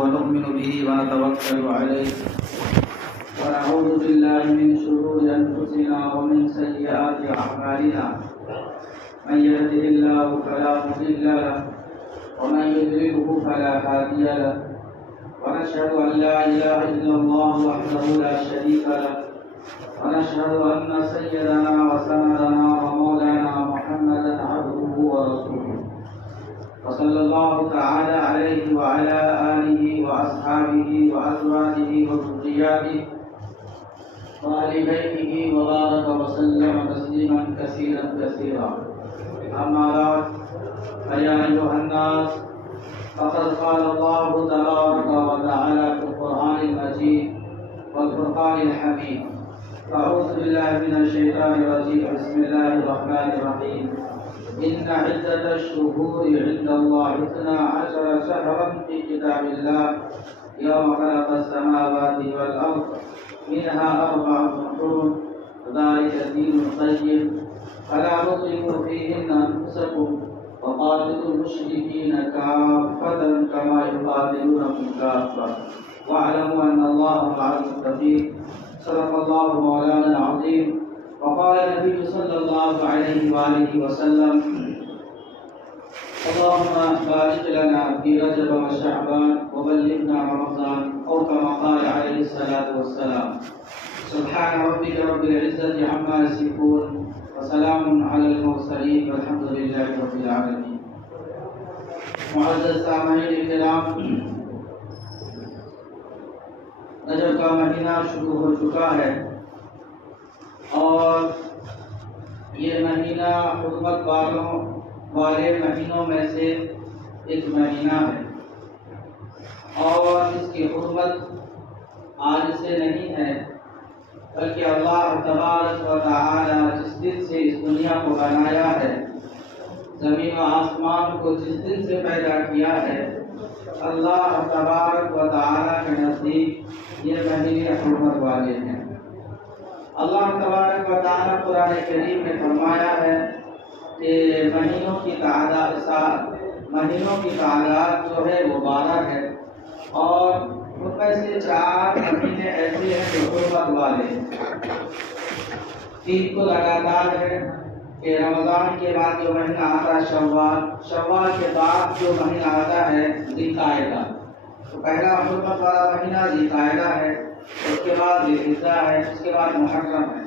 ونؤمن به ونتوكل عليه ونعوذ بالله من شرور أنفسنا ومن سيئات أعمالنا من يهده الله فلا مضل له ومن يضلله فلا هادي له ونشهد أن لا إله إلا الله وحده لا شريك له ونشهد أن سيدنا وسندنا ومولانا محمدا عبده ورسوله وصلى الله تعالى عليه وعلى آله وأصحابه وأزواجه وذرياته وآل بيته وبارك وسلم تسليما كثيرا كثيرا. أما بعد فيا أيها الناس فقد قال الله تبارك وتعالى في القرآن المجيد والفرقان الحميد: أعوذ بالله من الشيطان الرجيم. بسم الله الرحمن الرحيم. إن عدة الشهور عند الله 12 شهرا في كتاب الله يوم خلق السماوات والأرض منها 4 حرم ذلك الدين القيم فلا تظلموا فيهن أنفسكم وقاتلوا المشركين كافة كما يقاتلونكم كافة واعلموا أن الله مع المتقين. صدق الله مولانا العظيم. وقال النبي صلى الله عليه وآله وسلم: اللهم بارك لنا في رجب وشعبان وبلغنا رمضان، أو كما قال عليه الصلاة والسلام. سبحان ربك رب العزة عما يصفون وسلام على المرسلين والحمد لله رب العالمين. معزز سامعین کرام، رجب کا مہینہ شروع ہو چکا ہے اور یہ مہینہ حرمت والے مہینوں میں سے ایک مہینہ ہے اور اس کی حرمت آج سے نہیں ہے، بلکہ اللہ تبارک و تعالی جس دن سے اس دنیا کو بنایا ہے، زمین و آسمان کو جس دن سے پیدا کیا ہے، اللہ تبارک و تعالی کے نزدیک یہ مہینے حرمت والے ہیں۔ اللہ تبارک و تعالی قرآن کریم میں فرمایا ہے کہ مہینوں کی تعداد جو ہے وہ 12 ہے اور ان میں سے 4 مہینے ایسے ہیں جو حرمت والے ہیں۔ 3 تو لگاتار ہے کہ رمضان کے بعد جو مہینہ آتا ہے شوال کے بعد جو مہینہ آتا ہے ذی القعدہ، تو پہلا حرمت والا مہینہ ذی القعدہ ہے، اس کے بعد ذی الحجہ ہے، اس کے بعد محرم ہے۔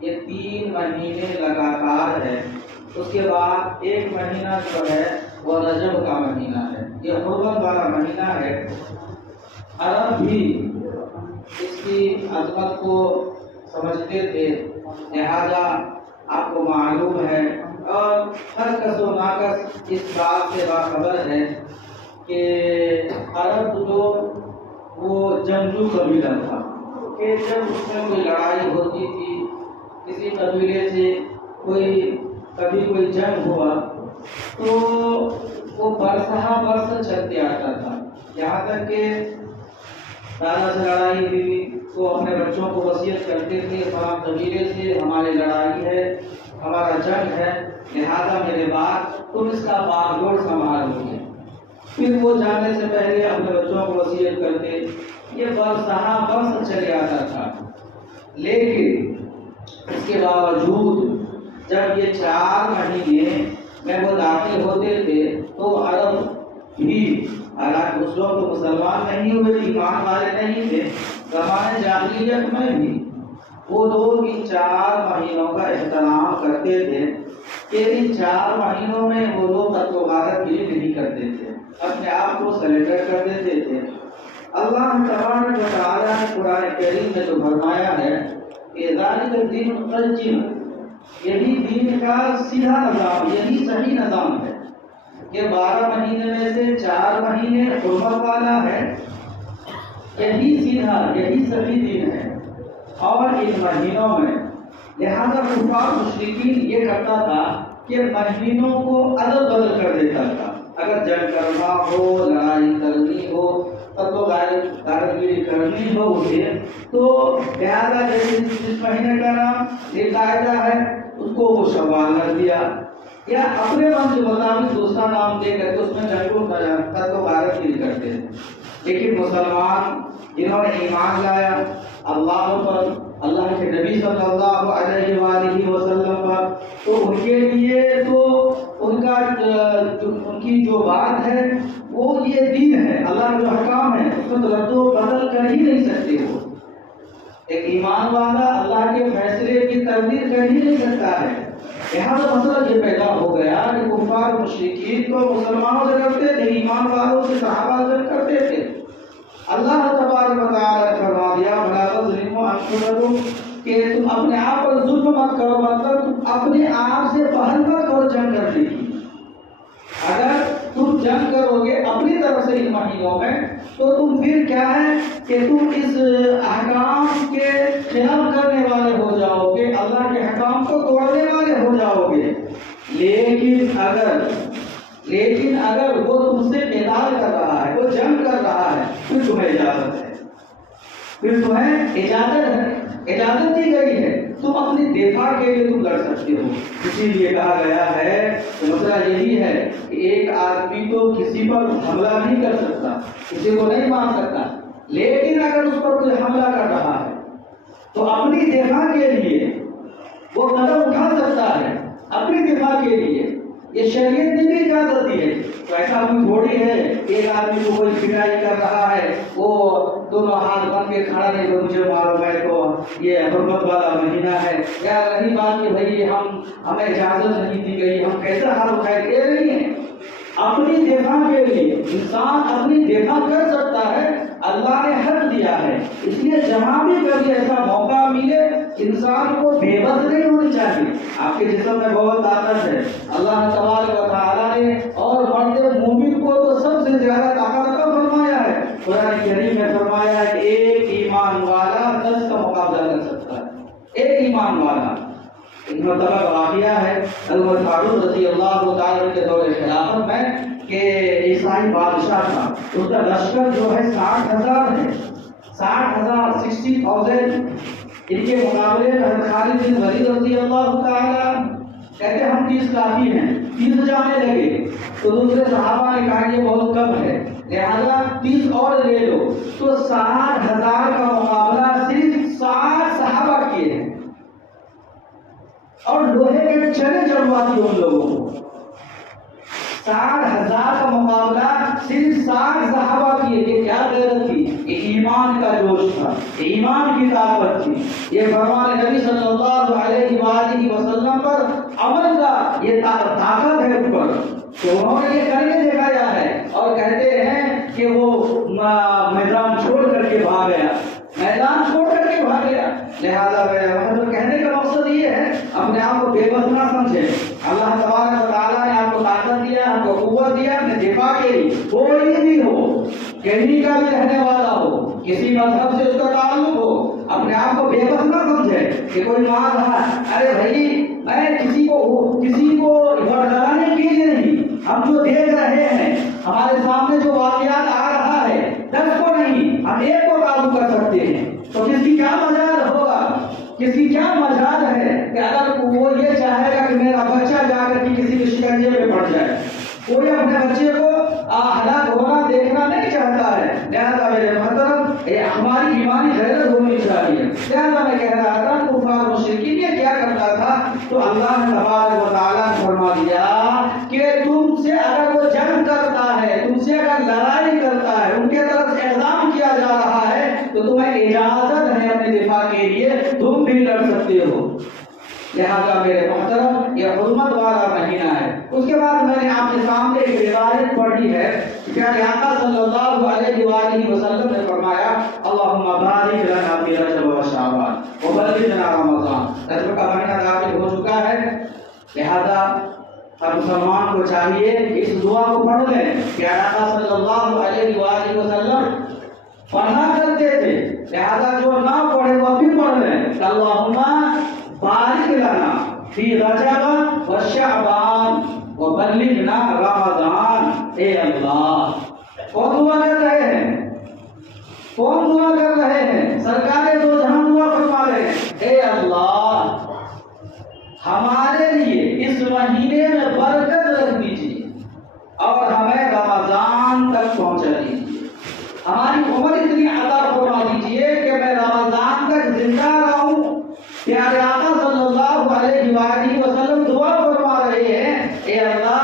یہ 3 مہینے لگاتار ہے۔ اس کے بعد ایک مہینہ جو ہے وہ رجب کا مہینہ ہے، یہ حرمت والا مہینہ ہے۔ عرب بھی اس کی عظمت کو سمجھتے تھے، لہذا آپ کو معلوم ہے اور ہر کس و ناکس اس بات سے باخبر ہے کہ عرب لوگ وہ جنگجو قبیلہ تھا کہ جب اس میں کوئی لڑائی ہوتی تھی کسی قبیلے سے، کبھی کوئی جنگ ہوا تو وہ برس چلتے آتا تھا، یہاں تک کہ دادا سے لڑائی ہوئی تو اپنے بچوں کو وصیت کرتے تھے فلاں قبیلے سے ہماری لڑائی ہے، ہمارا جنگ ہے، لہذا میرے بعد تم اس کا باغ سنبھالو گے۔ پھر وہ جانے سے پہلے اپنے بچوں کو وصیت کرتے، یہ برس چلے آتا تھا۔ لیکن اس کے باوجود جب یہ 4 مہینے میں وہ داخل ہوتے تھے تو عرب بھی، حالانکہ اس وقت تو مسلمان نہیں ہوئے، ایمان والے نہیں تھے، زمانے جاہلیت میں بھی وہ لوگ ان 4 مہینوں کا احترام کرتے تھے کہ ان 4 مہینوں میں وہ لوگ قتل و غارت بھی نہیں کرتے تھے، اپنے آپ کو سرنڈر کر دیتے تھے۔ اللہ تبارک و تعالی نے قرآن کریم میں جو فرمایا ہے کہ ذالک الدین القیم، یہی دین کا سیدھا نظام، یہی صحیح نظام ہے کہ 12 مہینے میں سے 4 مہینے حرمت والا ہے، یہی سیدھا یہی صحیح دین ہے۔ اور ان مہینوں میں لہذا کفار مشرکین یہ کرتا تھا کہ مہینوں کو ادل بدل کر دیتا تھا، اگر جنگ کرنا ہو، لڑائی کرنی ہو، قتل و غارتگیری کرنی ہو اسے، تو لہذا جیسے جس مہینے کا نام ذی القعدہ ہے اس کو وہ شوال کر دیا، یا اپنے من کے مطابق دوسرا نام دے کر کے اس میں جنگ و قتل و غارتگیری کرتے ہیں۔ لیکن مسلمان جنہوں نے ایمان لایا اللہ پر، اللہ کے نبی صلی اللہ علیہ وآلہ وسلم پر، تو ان کے لیے تو ان کی جو بات ہے وہ یہ دین ہے، اللہ کا جو حکام ہے اس کو رد و بدل کر ہی نہیں سکتے وہ۔ ایک ایمان والا اللہ کے فیصلے کی تبدیل کر ہی نہیں سکتا ہے۔ لہٰذا مسئلہ یہ پیدا ہو گیا کہ کفار مشرکین تو مسلمانوں سے کرتے تھے، ایمان والوں سے صحابہ سے کرتے تھے۔ اللہ تبارک و تعالیٰ نے فرما دیا وَلَا تَظْلِمُوا أَنفُسَكُمْ کہ تم اپنے آپ پر ظلم مت کرو، مطلب تم اپنے آپ سے پہل مت کرو جنگ کرنے کی۔ اگر تم جنگ کرو گے اپنی طرف سے ان مہینوں میں تو تم پھر کیا ہے کہ تم اس احکام کے خلاف کرنے والے ہو جاؤ گے، اللہ کے احکام کو توڑنے والے ہو جاؤ گے۔ لیکن اگر وہ تم سے قتال کر رہا ہے، وہ جنگ کر رہا ہے، پھر تمہیں اجازت ہے، پھر تمہیں اجازت دی گئی ہے، تم اپنی دفاع کے لیے تم لڑ سکتے ہو۔ اسی لیے کہا گیا ہے کہ مسئلہ یہی ہے کہ ایک آدمی تو کسی پر حملہ نہیں کر سکتا، کسی کو نہیں مار سکتا، لیکن اگر اس پر کوئی حملہ کر رہا ہے تو اپنی دفاع کے لیے وہ قدم اٹھا سکتا ہے، اپنی دفاع کے لیے۔ یہ شریعت نے بھی اجازت دی ہے، تو ایسا کوئی تھوڑی ہے ایک آدمی کو کوئی پٹائی کر رہا ہے وہ دونوں ہاتھ بن کے کھڑا نہیں کہ مجھے معلوم ہے تو یہ حرمت والا مہینہ ہے، یا رہی بات کہ بھائی ہمیں اجازت نہیں دی گئی، ہم کیسے ہاتھ اٹھائے، یہ نہیں ہے۔ اپنی دفاع کے لیے انسان اپنی دفاع کر سکتا ہے، اللہ نے حق دیا ہے، اس لیے جہاں بھی کبھی ایسا موقع ملے انسان کو بے بس نہیں ہونی چاہیے۔ آپ کے جسم میں بہت طاقت ہے، اللہ تبارک و تعالیٰ نے اور مرد مومن کو تو سب سے زیادہ طاقت عطا فرمایا ہے۔ قرآن کریم میں فرمایا ہے کہ ایک ایمان والا 10 کا مقابلہ کر سکتا ہے، ایک ایمان والا۔ ایک مرتبہ واقعہ ہے عمر فاروق رضی اللہ تعالیٰ کے دور خلافت میں کہ عیسائی بادشاہ تھا، اس کا لشکر جو ہے 60,000 ہے، 60,000 60,000۔ ان کے مقابلے میں خالد بن ولید رضی اللہ تعالیٰ کہتے ہم 30 کافی ہیں، 30 جانے لگے تو دوسرے صحابہ نے کہا یہ بہت کم ہے، لہذا 30 اور لے لو، تو 60,000 کا مقابلہ صرف 60 صحابہ کیے ہیں اور لوہے کے چنے جموا دی ان لوگوں کو۔ 60,000 کا مقابلہ صرف 60 صحابہ کیے۔ یہ کیا غیرت تھی، یہ ایمان کا جوش تھا، ایمان کی طاقت تھی، یہ فرمان نبی صلی اللہ علیہ وآلہ وسلم پر عمل کا یہ طاقت ہے ان پر۔ تو انہوں نے یہ کر کے دکھایا ہے اور کہتے ہیں کہ وہ میدان چھوڑ کر کے بھاگ گیا، میدان چھوڑ کر کے بھاگ گیا۔ لہذا مطلب کہنے کا مقصد یہ ہے اپنے آپ کو بے بس نہ سمجھے، اللہ تبارک و تعالیٰ نے آپ کو طاقت دیا، آپ کو قوت دیا، اپنے دفاع کے لیے کوئی بھی ہو، کہیں کا بھی رہنے والا ہو، کسی مذہب سے اس کا تعلق ہو، اپنے آپ کو بے بس نہ سمجھے کہ کوئی مار رہا ہے، ارے بھائی میں کسی کو بڑھانے کے لیے نہیں، ہم جو دیکھ رہے ہیں ہمارے سامنے جو واقعات آ رہا ہے 10 کو نہیں ہم ایک کو قابو کر سکتے ہیں، تو کس کی کیا مجال ہوگا، کس کی کیا مجال ہے کہ اگر وہ یہ چاہے گا کہ میرا بچہ جا کر کے کسی کے شکنجے میں پڑ جائے، کوئی اپنے بچے کو ہلاک ہونا دیکھنا نہیں چاہتا ہے۔ لہذا میرے محترم ہماری ایمانی غیرت ہونی چاہیے۔ لہذا میں کہہ رہا تھا کفار مشرکین یہ کیا کرتا تھا، تو اللہ نے تبارک و تعالیٰ نے فرما دیا کہ تم سے اگر وہ جنگ کرتا ہے، تم سے اگر لڑائی کرتا ہے، ان کے طرف سے اعلان کیا جا رہا ہے تو تمہیں اجازت ہے اپنے دفاع کے لیے، تم بھی لڑ سکتے ہو۔ لہذا میرے محترم یہ حرمت والا مہینہ ہے۔ اس کے بعد میں نے آپ کے سامنے ایک روایت پڑھی ہے، پیارے آقا صلی اللہ علیہ وآلہ وسلم نے فرمایا اللہم بارک لنا فی رجب و شعبان وبلغنا رمضان۔ رجب کا مہینہ داخل ہو چکا ہے، لہذا ہر مسلمان کو چاہیے کہ اس دعا کو پڑھ لیں۔ پیارے آقا صلی اللہ علیہ وآلہ وسلم پڑھا کرتے تھے، لہذا جو نہ پڑھے وہ بھی پڑھ لیں۔ اللہم بارک لنا فی رجب و شعبان وبلغنا رمضان۔ اے اللہ، کون دعا کر رہے ہیں، کون دعا کر رہے ہیں، سرکار دو جہاں دعا فرما رہے ہیں، اے اللہ ہمارے لیے اس مہینے میں برکت رکھ دیجیے اور ہمیں رمضان تک پہنچا دیجیے، ہماری عمر اتنی عطا فرما دیجیے کہ میں رمضان تک زندہ رہوں۔ پیارے آقا صلی اللہ علیہ وآلہ وسلم دعا فرما رہے ہیں، اے اللہ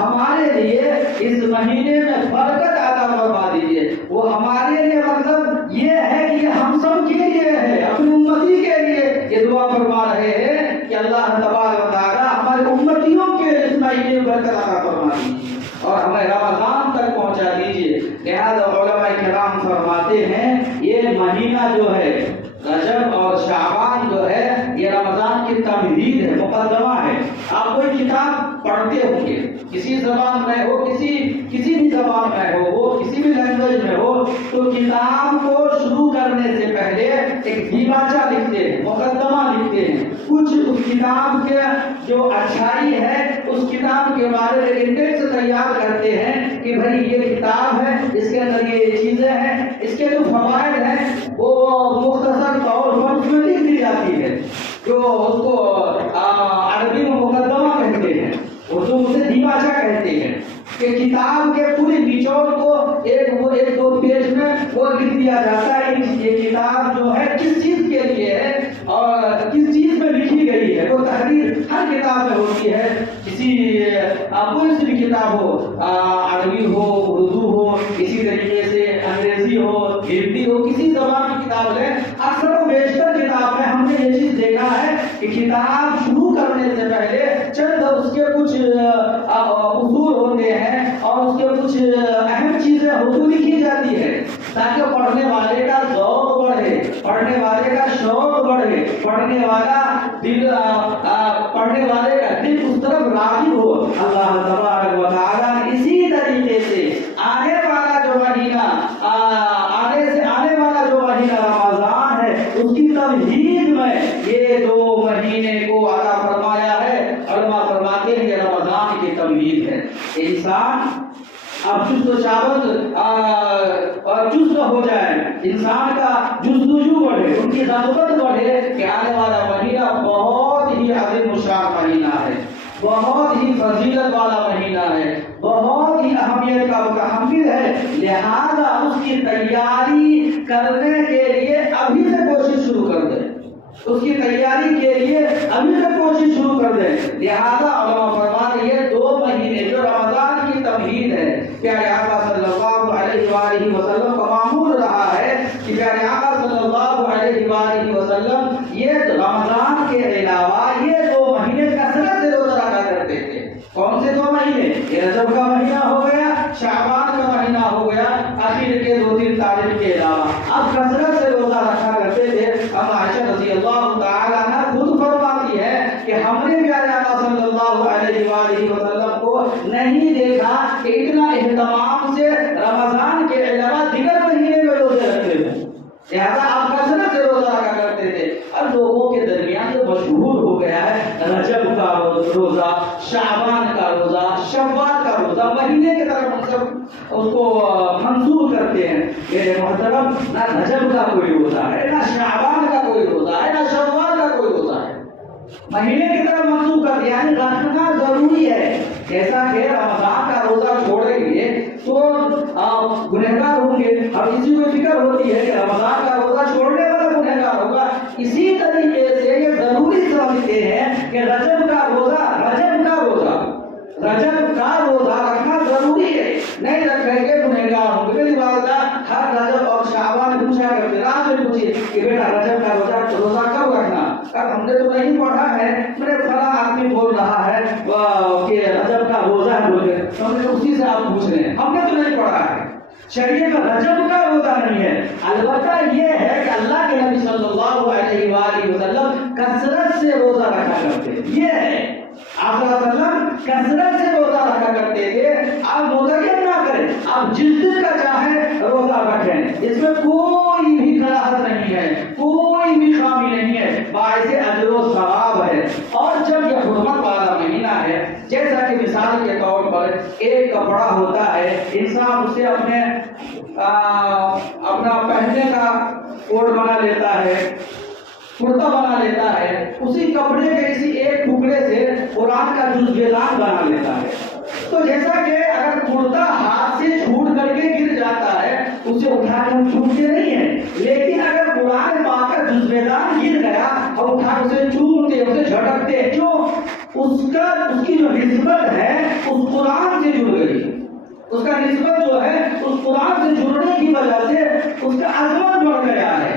ہمارے لیے اس مہینے میں برکت عطا فرما دیجیے۔ وہ ہمارے لیے مطلب یہ ہے کہ ہم سب کے لیے ہے، اپنی امتی کے لیے یہ دعا فرما رہے ہیں کہ اللہ تبارک و تعالی ہمارے امتیوں کے اس مہینے میں برکت عطا فرما دیجیے اور ہمیں رمضان تک پہنچا دیجیے۔ لہذا علماء کرام فرماتے ہیں یہ مہینہ جو ہے رجب اور شعبان جو ہے یہ رمضان کی تمہید ہے، مقدمہ ہے۔ آپ کوئی کتاب پڑھتے ہوں گے، کسی زبان میں ہو، کسی بھی زبان میں ہو، وہ کسی بھی لینگویج میں ہو، تو کتاب کو شروع کرنے سے پہلے ایک دیباچہ لکھتے ہیں، مقدمہ لکھتے ہیں، کچھ اس کتاب کے جو اچھائی ہے اس کتاب کے بارے میں انڈیکس تیار کرتے ہیں کہ بھائی یہ کتاب ہے، اس کے اندر یہ چیزیں ہیں، اس کے جو فوائد ہیں وہ مختصر طور پر اس میں لکھ دی جاتی ہے، جو اس کو عربی میں مقدمہ کہتے ہیں، اردو اسے دیباچہ کہتے ہیں، کہ کتاب کے پوری نچوڑ کو ایک دو پیج میں وہ لکھ دیا جاتا ہے یہ کتاب جو ہے کس چیز کے لیے ہے اور کس چیز میں لکھی گئی ہے۔ وہ تحریر ہر کتاب میں ہوتی ہے، کوئی سی بھی کتاب ہو، عربی ہو، اردو ہو، اسی طریقے سے انگریزی ہو، ہندی ہو، کسی زبان کی کتاب لیں، اکثر و بیشتر کتاب میں ہم نے یہ چیز دیکھا ہے کہ کتاب شروع کرنے سے پہلے چند اس کے کچھ اصول ہوتے ہیں اور اس کے کچھ اہم چیزیں اردو لکھی جاتی ہے تاکہ پڑھنے والے کا ذوق بڑھے، پڑھنے والے کا شوق بڑھے، پڑھنے والے کا دل اس طرف راغب ہو۔ اللہ تبارک و تعالی اسی طریقے سے آنے والا جو مہینہ رمضان ہے اس کی تمہید میں یہ 2 مہینے کو عطا فرمایا ہے۔ علماء فرماتے ہیں یہ رمضان کی تمہید ہے۔ انسان اب چست و چاوت اور چست ہو جائے، انسان کا جستجو بڑھے، ان کی رغبت بڑھے کہ آنے والا مہینہ بہت ہی عظیم الشان مہینہ ہے، بہت ہی فضیلت والا مہینہ ہے، بہت ہی اہمیت کا متحمل ہے، لہذا اس کی تیاری کرنے کے لیے ابھی سے کوشش شروع کر دیں، اس کی تیاری کے لیے ابھی سے کوشش شروع کر دیں۔ لہذا علماء فرماتے ہیں یہ 2 مہینے جو رمضان کی تمہید ہے، پیارے آقا صلی اللہ علیہ وآلہ وسلم کا معمول رہا ہے کہ پیارے آقا صلی اللہ علیہ وآلہ وسلم یہ رمضان کے علاوہ یہ 2 مہینے کثرت سے روزہ رکھا کرتے تھے۔ کون سے 2 مہینے؟ یہ رجب کا مہینہ ہو گیا، شعبان کا مہینہ ہو گیا، آخر کے 2-3 تاریخ کے علاوہ اب کثرت سے روزہ رکھا کرتے تھے۔ اب عائشہ رضی اللہ تعالی عنہ خود فرماتی ہے کہ ہم نے پیارے آقا صلی اللہ علیہ وآلہ وسلم کو نہیں دیکھا کہ اتنا اہتمام سے رمضان کے علاوہ دیگر مہینے میں روزے رکھتے ہیں، لہذا آپ کثرت سے روزہ رکھا کرتے تھے۔ اب لوگوں کے درمیان یہ مشہور ہو گیا ہے رجب کا روزہ، شعبان کا روزہ، شوال کا روزہ، مہینے کی طرف ہم سب اس کو منسوخ کرتے ہیں۔ میرے محترم، نہ رجب کا کوئی روزہ ہے، نہ شعبان کا کوئی روزہ ہے، نہ شوال کا کوئی روزہ ہے، مہینے کی طرف منسوخ کر دیا، یعنی رکھنا ضروری ہے۔ جیسا کہ رمضان کا روزہ چھوڑیں گے تو گنہگار ہوں گے، اب اسی کو فکر ہوتی ہے کہ رمضان کا روزہ چھوڑنے والا گنہگار ہوگا، اسی طریقے سے یہ ضروری سمجھتے ہیں کہ رجب کا روزہ رکھنا ضروری ہے، نہیں رکھیں گے گنہگار ہوں گے۔ میری والدہ ہر رجب اور شعبان پوچھا کرتے، رات میں پوچھیے کہ بیٹا رجب کا روزہ کب رکھنا؟ ہم نے تو نہیں پڑھا ہے، میرے فلاں آدمی بول رہا ہے کہ رجب کا روزہ ہے بولے، تو ہم نے اسی سے آپ پوچھ رہے ہیں، ہم نے تو نہیں پڑھا ہے۔ شریعت میں رجب کا روزہ نہیں ہے، البتہ یہ ہے کہ اللہ کے نبی صلی اللہ علیہ وآلہ وسلم کثرت سے روزہ رکھا کرتے ہیں، یہ ہے آپ صلی اللہ علیہ وسلم کثرت سے روزہ رکھا کرتے تھے۔ آپ متغیر نہ کریں، آپ جس دن کا چاہے روزہ رکھیں، اس میں کوئی بھی کراہت نہیں ہے، کوئی بھی خامی نہیں ہے، باعث اجر و ثواب ہے۔ اور جب یہ حرمت والا مہینہ ہے، جیسا کہ مثال کے طور پر ایک کپڑا ہوتا ہے، انسان اسے اپنا پہننے کا کوٹ بنا لیتا ہے، کرتا بنا لیتا ہے، اسی کپڑے کے کسی ایک ٹکڑے سے قرآن کا جز بیزان بنا لیتا ہے۔ تو جیسا کہ اگر کرتا ہاتھ سے چھوٹ کر کے گر جاتا ہے اسے اٹھا کے ہم چھوٹتے نہیں ہیں، لیکن اگر قرآن پاک کا جزویدان گر گیا اور اٹھا کے اسے چومتے اسے جھٹکتے، کیوں؟ اس کی جو نسبت ہے اس قرآن سے جڑ گئی، اس کا نسبت جو ہے اس قرآن سے جڑنے کی وجہ سے اس کا عظمت بڑھ گیا ہے،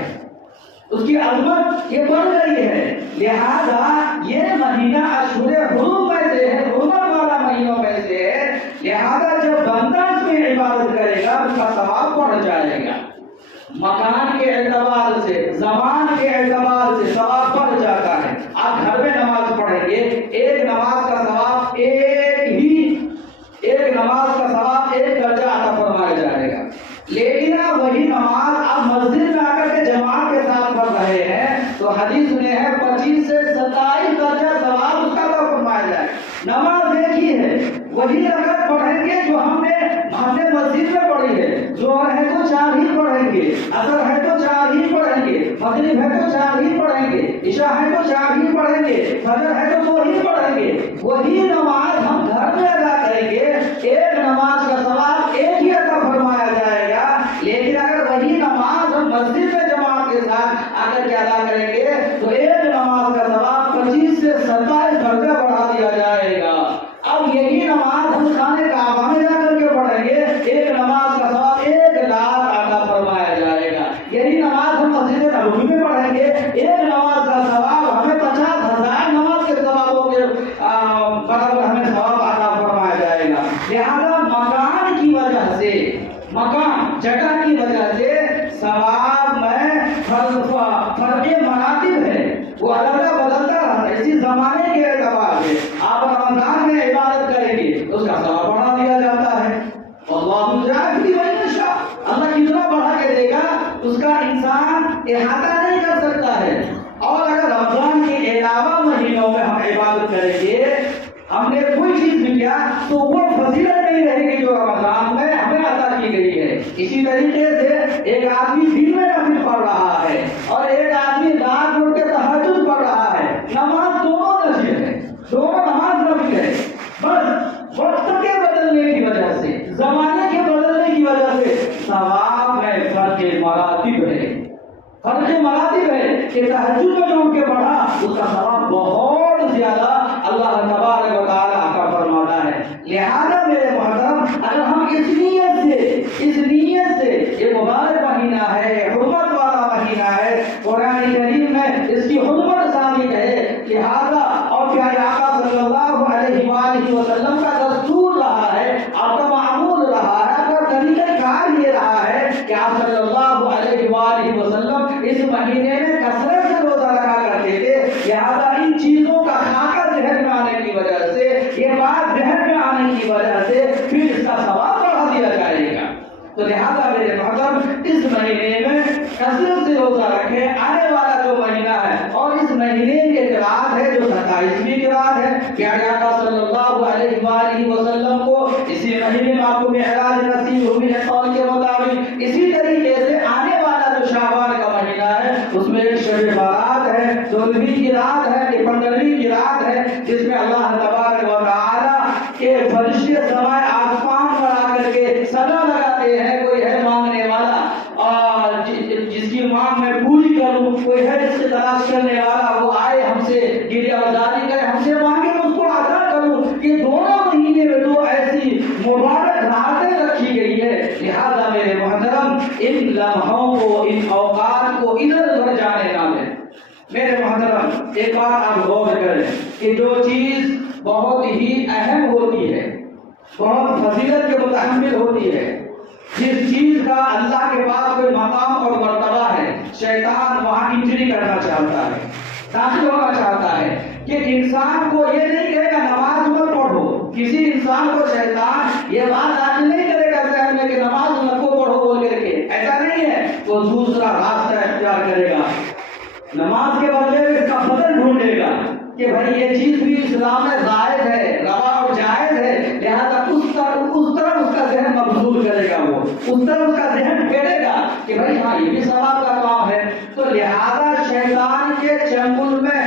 اس کی عظمت یہ بڑھ گئی ہے۔ لہذا یہ مہینہ اشہر حرم میں سے ہے، حرمت والا مہینوں میں سے ہے، لہذا جب بندہ اس میں عبادت کرے گا اس کا ثواب بڑھ جائے گا، مکان کے اعتبار سے، زمان کے اعتبار سے ثواب بڑھ جاتا ہے۔ آپ گھر میں نماز پڑھیں گے، ایک نماز کا ثواب ایک نماز کا ثواب 1 درجہ عطا فرمایا جائے گا، لیکن وہی نماز آپ مسجد میں آ کر کے جماعت کے ساتھ پڑھ رہے ہیں تو حدیث میں ہے 25 سے 27 درجہ ثواب اس کا عطا فرمایا جائے گا۔ نماز ایک ہی ہے، وہی رکعت پڑھیں گے جو ہم نے مسجد میں پڑھی ہے، ظہر ہے تو 4 ہی پڑھیں گے، عصر ہے تو 4 ہی پڑھیں گے، مغرب ہے تو 4 ہی پڑھیں گے، عشاء ہے تو 4 ہی پڑھیں گے، فجر ہے تو 2 ہی پڑھیں گے۔ وہی نماز ہم گھر میں ادا کریں گے، ایک نماز کا ثواب ایک ہی عطا فرمایا جائے گا، لیکن اگر وہی نماز ہم مسجد میں جماعت کے ساتھ آ کر کے ادا کریں گے تو ایک نماز کا ثواب 25 سے 27 درجہ بڑھا دیا جائے گا۔ اب یہی نماز ہم خانے کعبہ میں جا کر کے پڑھیں گے، ایک نماز کا ثواب 1 لاکھ عطا فرمایا جائے گا۔ یہی نماز ہم مسجد نبوی میں پڑھیں گے، ایک نماز کا ثواب ہمیں 50,000 نماز کے ثوابوں کے برابر ہمیں ثواب عطا فرمایا جائے گا۔ لہذا مکان کی وجہ سے، مکان جگہ کی وجہ سے ثواب میں فرق مراتب ہے، وہ بدلتا رہتا ہے۔ اسی زمانے کے اعتبار سے آپ رمضان میں عبادت کریں گے اس کا ثواب بڑھا دیا جاتا ہے، اللہ جعل اللہ کتنا بڑھا کے دے گا اس کا انسان احاطہ نہیں کر سکتا ہے۔ اور اگر رمضان کے علاوہ مہینوں میں ہم عبادت کریں گے، ہم نے کوئی چیز بھی کیا تو وہ فضیلت نہیں رہے گی جو رمضان میں ہمیں عطا کی گئی ہے۔ اسی طریقے سے ایک آدمی دن میں نفل پڑھ رہا ہے اور ایک آدمی رات اٹھ کے تہجد پڑھ رہا ہے، نماز دونوں نفل ہے، دونوں نماز نفل ہے، بس وقت کے بدلنے کی وجہ سے، زمانے کے بدلنے کی وجہ سے ثواب میں فرق مراتب ہے، فرق مراتب ہے کہ تہجد میں اٹھ کے پڑھا اس کا ثواب بہت زیادہ اللہ تبارک و تعالی عطا فرماتا ہے۔ لہذا میرے محترم، اگر ہم اس نیت سے یہ مبارک مہینہ ہے، حرمت والا مہینہ ہے، قرآن کریم میں اس کی حرمت ثابت ہے، لہذا اور پیارے آقا صلی اللہ علیہ وآلہ وسلم کا دستور رہا ہے، آپ کا معمول رہا ہے، آپ کا طریقہ کار یہ رہا ہے کہ آپ صلی اللہ علیہ وآلہ وسلم اس مہینے میں کثرت سے روزہ رکھا کرتے تھے۔ لہذا ان چیزوں کا خاکہ ذہن میں آنے کی وجہ سے، یہ بات ذہن میں آنے کی وجہ سے پھر اس کا ثواب بڑھا دیا جائے گا۔ تو لہذا میرے محترم، اس مہینے میں کثرت سے روزہ رکھیں، آنے والا جو مہینہ ہے اور اس مہینے کی رات ہے جو 27ویں کی رات ہے، پیارے آقا صلی اللہ علیہ وآلہ وسلم کو اسی مہینے میں آپ کو معراج نصیب ہوئی ہے قول کے مطابق۔ اسی طریقے سے آنے والا جو شعبان کا مہینہ ہے اس میں ایک شب بارات ہے، 16ویں کی رات ہے، 15ویں کی رات ہے، جس میں اللہ تبارک و تعالی کے فرشتے سمائے آسمان پر آ کر کے صدا لگاتے ہیں، کوئی ہے مانگنے والا اور جس کی مانگ میں پوری کروں، کوئی ہے جس سے تلاش کرنے والا وہ آئے ہم سے گریہ وزاری کرے، ہم سے مانگے اس کو عطا کروں۔ یہ دونوں مہینے میں دو ایسی مبارک راتیں رکھی گئی ہے، لہذا میرے محترم ان لمحوں کو، ان اوقات کو ادھر ادھر جانے نہ دیں۔ میرے محترم، ایک بات آپ غور کریں کہ جو چیز بہت ہی اہم ہوتی ہے، بہت فضیلت کے متحمل ہوتی ہے، جس چیز کا اللہ کے پاس کوئی مقام اور مرتبہ ہے، شیطان وہاں انٹری کرنا چاہتا ہے، داخل ہونا چاہتا ہے کہ انسان کو یہ نہیں کہے گا نماز مت پڑھو، کسی انسان کو شیطان یہ بات داخل نہیں کرے گا ذہن میں کہ نماز مت پڑھو بول کر کے، ایسا نہیں ہے، وہ دوسرا راستہ اختیار کرے گا، نماز کے بدلے میں اس کا بدل ڈھونڈے گا کہ بھائی یہ چیز بھی اسلام میں زائد ہے، روا اور جائز ہے، لہذا اس طرف اس کا ذہن مبذول کرے گا، وہ اس طرف اس کا ذہن پھیرے گا کہ بھائی ہاں یہ بھی ثواب کا کام ہے۔ تو لہذا شیطان کے چنگل میں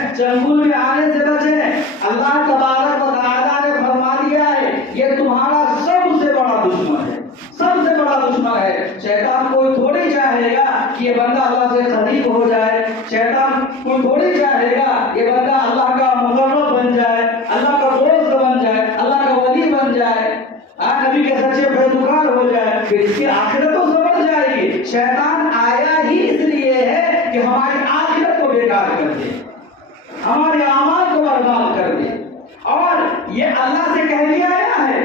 آنے سے بچیں۔ اللہ تبارک و تعالیٰ نے فرما دیا ہے یہ تمہارا سب سے بڑا دشمن ہے، سب سے بڑا دشمن ہے۔ شیطان کو چاہے گا کہ یہ بندہ اللہ سے قریب ہو جائے، شیطان کوئی تھوڑی چاہے گا یہ بندہ اللہ کا مقرب بن جائے، اللہ کا دوست بن جائے، اللہ کا ولی بن جائے، نبی کے سچے پیروکار ہو جائے، پھر اس کی آخرت تو سمجھ جائے گی۔ شیطان آیا ہی اس لیے ہے کہ ہماری آخرت کو بیکار کر دے، ہمارے اعمال کو برباد کر دے، اور یہ اللہ سے کہہ لیا آیا ہے،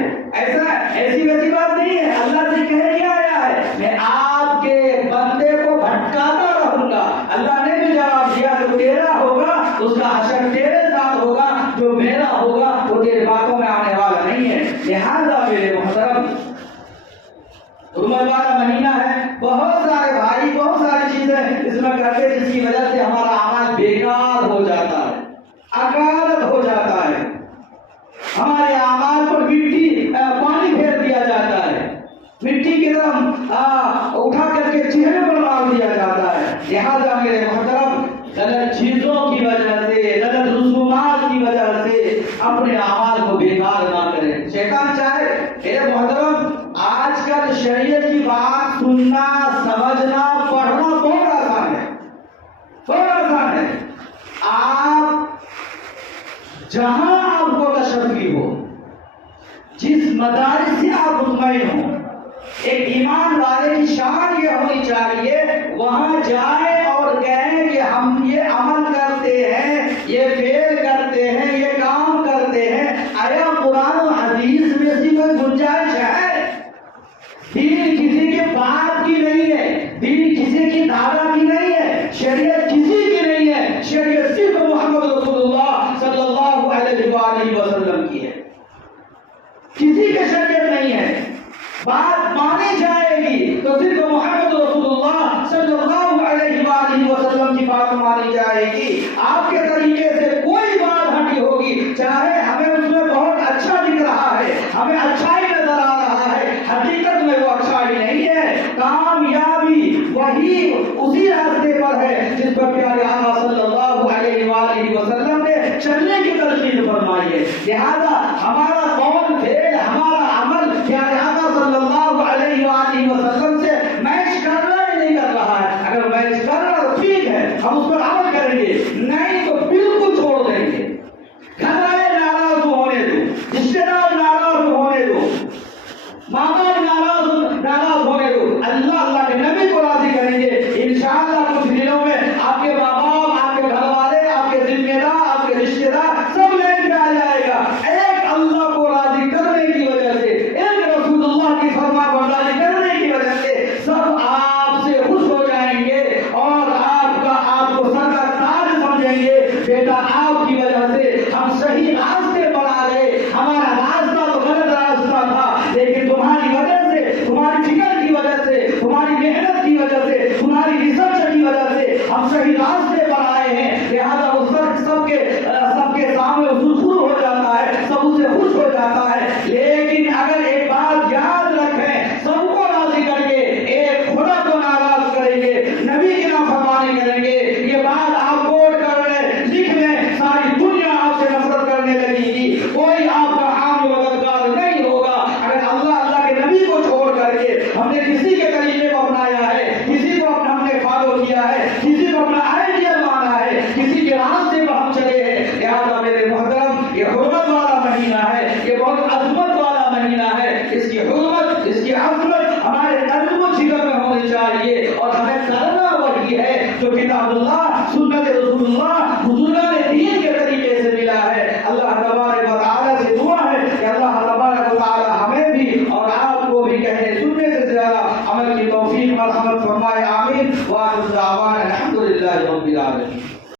ایسی ویسی بات نہیں ہے، اللہ سے کہہ لیا آیا ہے میں آپ کے بندے کو بھٹکاتا رہوں گا۔ اللہ نے بھی جواب دیا جو تیرا ہوگا اس کا حشر تیرے ساتھ ہوگا، جو میرا ہوگا وہ تیرے باتوں میں آنے والا نہیں ہے۔ لہذا میرے محترم، حرمت والا مہینہ ہے، بہت سارے بھائی بہت ساری چیزیں اس میں کرتے جس کی وجہ سے ہمارا اعمال بیکار ہو جاتا ہے، اکالت ہو جاتا ہے، ہمارے اعمال پر پانی پھیر دیا جاتا ہے، مٹی کی طرح اٹھا کر کے چہرے پر مار دیا جاتا ہے۔ لہذا میرے محترم، غلط چیزوں کی وجہ سے، غلط رسومات کی وجہ سے اپنے اعمال کو بیکار نہ کریں۔ شیطان چاہے، میرے محترم، آج کل شریعت کی بات سننا، سمجھنا، پڑھنا بہت آسان ہے، بہت آسان ہے۔ آپ جہاں آپ کو تشفی ہو، جس مدارس سے آپ مطمئن ہوں، ایک ایمان والے کی شان یہ ہونی چاہیے وہاں جائیں اور کہیں کہ ہم یہ عمل کرتے ہیں، یہ فعل کرتے ہیں، یہ کام کرتے ہیں، آیا قرآن و حدیث میں سے کوئی گنجائش ہے؟ دین کسی کے باپ کی نہیں ہے، دین کسی کی دادا کی نہیں ہے، شریعت کسی کی نہیں ہے، شریعت صرف محمد رسول اللہ صلی اللہ علیہ وآلہ وسلم کی ہے، کسی کی شریعت نہیں ہے۔ بات مانی جائے گی تو صرف محمد رسول اللہ صلی اللہ علیہ وآلہ وسلم کی بات مانی جائے گی۔ آپ کے طریقے سے کوئی بات ہٹی ہوگی، چاہے ہمیں اس میں بہت اچھا دکھ رہا ہے، ہمیں اچھائی نظر آ رہا ہے، حقیقت میں وہ اچھائی نہیں ہے۔ کامیابی وہی اسی راستے پر ہے جس پر پیارے آقا صلی اللہ علیہ وآلہ وسلم نے چلنے کی تلقین فرمائی ہے۔ لہذا ہمارا قول، فعل، ہمارا عمل پیارے آقا صلی اللہ علیہ وآلہ وسلم سے میچ کر رہا ہے نہیں کر رہا ہے؟ اگر میچ کر رہا ہے تو ٹھیک ہے، ہم اس پر عمل کریں گے، نہیں تو بالکل چھوڑ دیں گے۔ گھر والے ناراض ہونے دو، رشتے دار ناراض ہونے دو، ماں باپ ناراض ہونے دو، اللہ کے نبی کو راضی کریں گے۔ انشاءاللہ کچھ دنوں میں آپ کے ماں باپ، آپ کے گھر والے، آپ کے ذمہ دار، آپ کے رشتے دار سب لین پہ آ جائے گا۔ ایک اللہ کو راضی کرنے کی وجہ سے، ایک رسول اللہ کی فرما برداری کرنے کی وجہ سے سب آپ سے خوش ہو جائیں گے اور آپ کو سر کا تاج سمجھیں گے۔ بیٹا آپ کی وجہ سے ہم صحیح راستے پر آ گئے، ہمارا راستہ تو غلط راستہ تھا، لیکن تمہاری وجہ سے، تمہاری فکر کی وجہ سے، تمہاری محنت کی وجہ سے، تمہاری ریسرچ کی وجہ سے ہم صحیح راستے پر آئے ہیں۔ لہذا اس وقت سب کے سامنے سرخرو ہو جاتا ہے، سب اسے خوش ہو جاتا ہے۔ لیکن اگر ایک بات یاد رکھیں، سب کو راضی کر کے ایک خدا کو ناراض کریں گے، نبی کی نافرمانی کریں گے، یہ بات آپ کوٹ کر لیں، لکھ لیں، ساری دنیا آپ سے نفرت کرنے لگے گی، کوئی آپ کا حامی مددگار نہیں ہوگا۔ اگر اللہ کے نبی کو چھوڑ کر کے ہم نے کسی کے طریقے کو اپنایا ہے، کسی کو ہم نے فالو کیا ہے، کسی کو اپنا آئیڈیل مانا ہے، کسی کے راستے پر ہم چلے ہیں، لہٰذا میرے محترم، یہ حرمت والا مہینہ ہے، یہ بہت عظمت والا مہینہ ہے، اس کی حرمت، اس کی عظمت ہمارے قلب و جگر میں ہونی چاہیے، اور ہمیں کرنا وہی ہے جو کتاب اللہ، سنت رسول اللہ، بزرگان دین کے طریقے سے ملا ہے۔ اللہ تبارک و تعالیٰ سے دعا ہے کہ اللہ تبارک و تعالیٰ ہمیں بھی اور آپ کو بھی کہنے سننے سے زیادہ عمل کی توفیق مرحمت فرمائے، آمین۔ وآخر دعوانا الحمدللہ رب العالمین۔